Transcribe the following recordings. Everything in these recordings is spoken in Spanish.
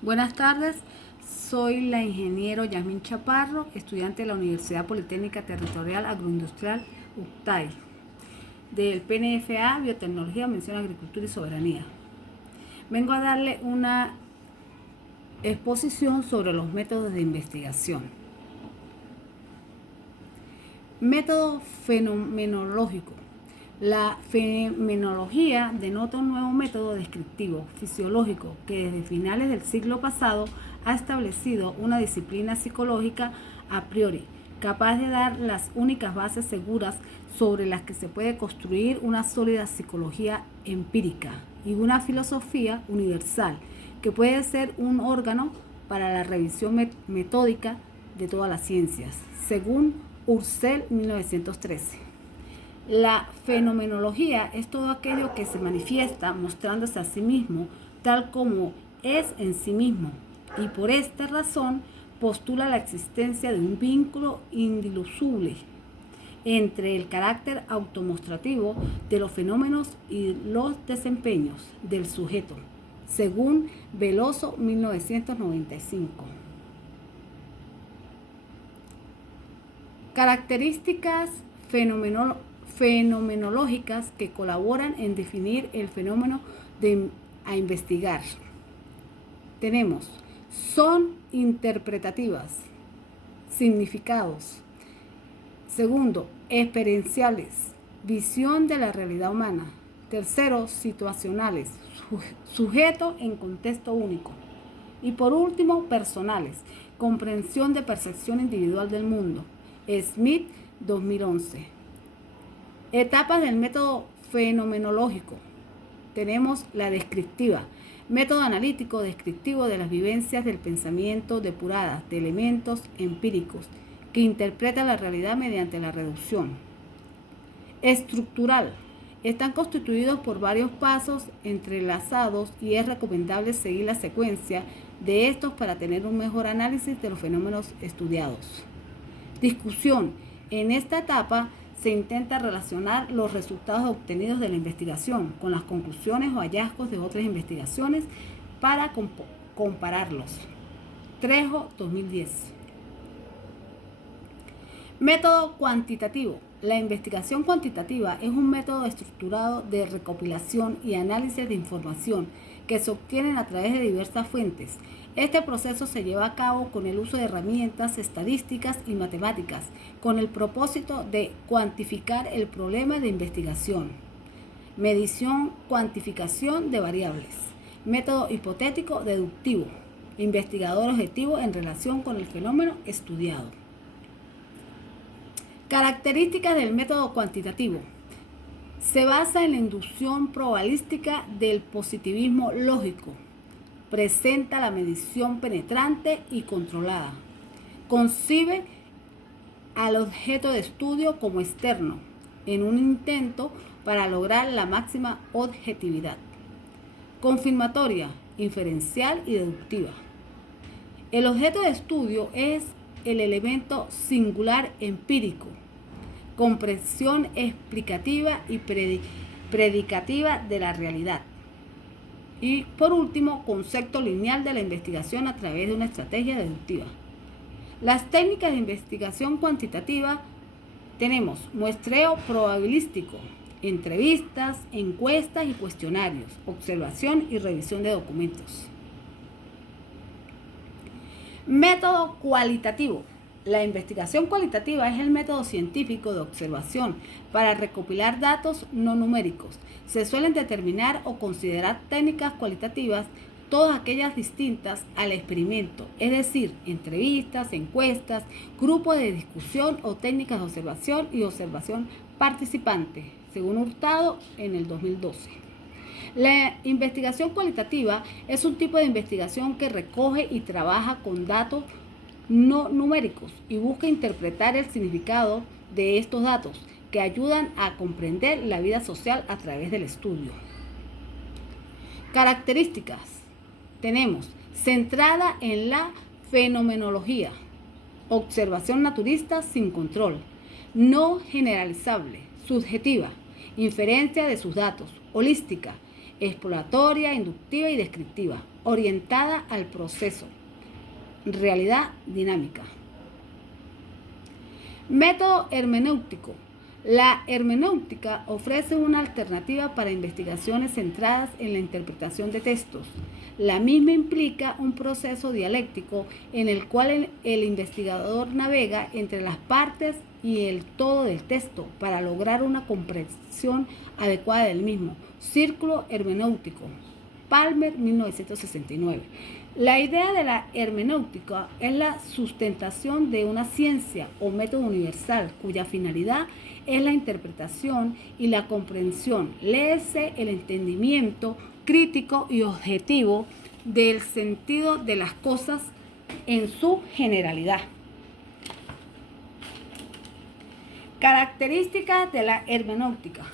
Buenas tardes, soy la ingeniero Yasmín Chaparro, estudiante de la Universidad Politécnica Territorial Agroindustrial UCTAI, del PNFA, Biotecnología, Mención Agricultura y Soberanía. Vengo a darle una exposición sobre los métodos de investigación. Método fenomenológico. La fenomenología denota un nuevo método descriptivo, fisiológico, que desde finales del siglo pasado ha establecido una disciplina psicológica a priori, capaz de dar las únicas bases seguras sobre las que se puede construir una sólida psicología empírica y una filosofía universal, que puede ser un órgano para la revisión metódica de todas las ciencias, según Ursel 1913. La fenomenología es todo aquello que se manifiesta mostrándose a sí mismo tal como es en sí mismo, y por esta razón postula la existencia de un vínculo indilusible entre el carácter automostrativo de los fenómenos y los desempeños del sujeto, según Veloso 1995. Características fenomenológicas que colaboran en definir el fenómeno a investigar. Tenemos, son interpretativas, significados. Segundo, experienciales, visión de la realidad humana. Tercero, situacionales, sujeto en contexto único. Y por último, personales, comprensión de percepción individual del mundo. Smith, 2011. Etapas del método fenomenológico. Tenemos la descriptiva, método analítico descriptivo de las vivencias del pensamiento depuradas de elementos empíricos que interpreta la realidad mediante la reducción. Estructural. Están constituidos por varios pasos entrelazados y es recomendable seguir la secuencia de estos para tener un mejor análisis de los fenómenos estudiados. Discusión. En esta etapa se intenta relacionar los resultados obtenidos de la investigación con las conclusiones o hallazgos de otras investigaciones para compararlos. Trejo, 2010. Método cuantitativo. La investigación cuantitativa es un método estructurado de recopilación y análisis de información que se obtienen a través de diversas fuentes. Este proceso se lleva a cabo con el uso de herramientas estadísticas y matemáticas, con el propósito de cuantificar el problema de investigación. Medición, cuantificación de variables. Método hipotético deductivo. Investigador objetivo en relación con el fenómeno estudiado. Características del método cuantitativo. Se basa en la inducción probabilística del positivismo lógico. Presenta la medición penetrante y controlada. Concibe al objeto de estudio como externo, en un intento para lograr la máxima objetividad. Confirmatoria, inferencial y deductiva. El objeto de estudio es el elemento singular empírico, comprensión explicativa y predicativa de la realidad. Y por último, concepto lineal de la investigación a través de una estrategia deductiva. Las técnicas de investigación cuantitativa tenemos muestreo probabilístico, entrevistas, encuestas y cuestionarios, observación y revisión de documentos. Método cualitativo. La investigación cualitativa es el método científico de observación para recopilar datos no numéricos. Se suelen determinar o considerar técnicas cualitativas todas aquellas distintas al experimento, es decir, entrevistas, encuestas, grupos de discusión o técnicas de observación y observación participante, según Hurtado en el 2012. La investigación cualitativa es un tipo de investigación que recoge y trabaja con datos no numéricos y busca interpretar el significado de estos datos que ayudan a comprender la vida social a través del estudio. Características. Tenemos centrada en la fenomenología, observación naturista sin control, no generalizable, subjetiva, inferencia de sus datos, holística, exploratoria, inductiva y descriptiva, orientada al proceso. Realidad dinámica. Método hermenéutico. La hermenéutica ofrece una alternativa para investigaciones centradas en la interpretación de textos. La misma implica un proceso dialéctico en el cual el investigador navega entre las partes y el todo del texto para lograr una comprensión adecuada del mismo. Círculo hermenéutico. Palmer, 1969. La idea de la hermenéutica es la sustentación de una ciencia o método universal cuya finalidad es la interpretación y la comprensión, léese el entendimiento crítico y objetivo del sentido de las cosas en su generalidad. Características de la hermenéutica.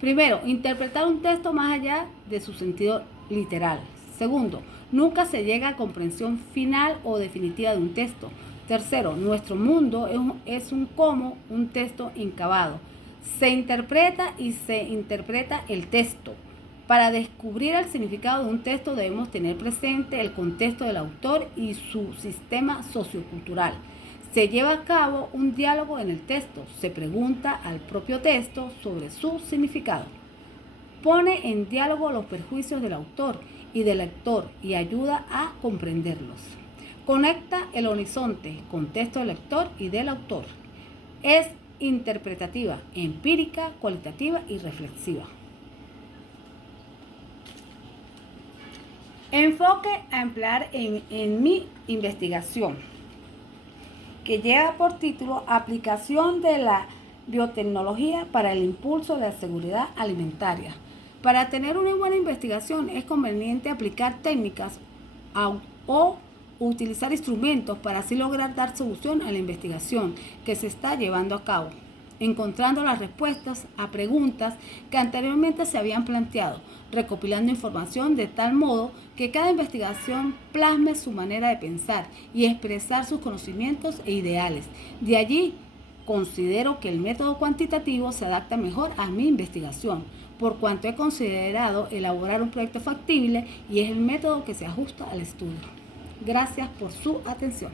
Primero, interpretar un texto más allá de su sentido literal. Segundo, nunca se llega a comprensión final o definitiva de un texto. Tercero, nuestro mundo es un texto incavado. Se interpreta y se interpreta el texto. Para descubrir el significado de un texto debemos tener presente el contexto del autor y su sistema sociocultural. Se lleva a cabo un diálogo en el texto, se pregunta al propio texto sobre su significado. Pone en diálogo los perjuicios del autor y del lector y ayuda a comprenderlos. Conecta el horizonte con texto del lector y del autor. Es interpretativa, empírica, cualitativa y reflexiva. Enfoque a emplear en mi investigación, que lleva por título Aplicación de la biotecnología para el impulso de la seguridad alimentaria. Para tener una buena investigación es conveniente aplicar técnicas o utilizar instrumentos para así lograr dar solución a la investigación que se está llevando a cabo, encontrando las respuestas a preguntas que anteriormente se habían planteado, recopilando información de tal modo que cada investigación plasme su manera de pensar y expresar sus conocimientos e ideales. De allí, considero que el método cuantitativo se adapta mejor a mi investigación, por cuanto he considerado elaborar un proyecto factible y es el método que se ajusta al estudio. Gracias por su atención.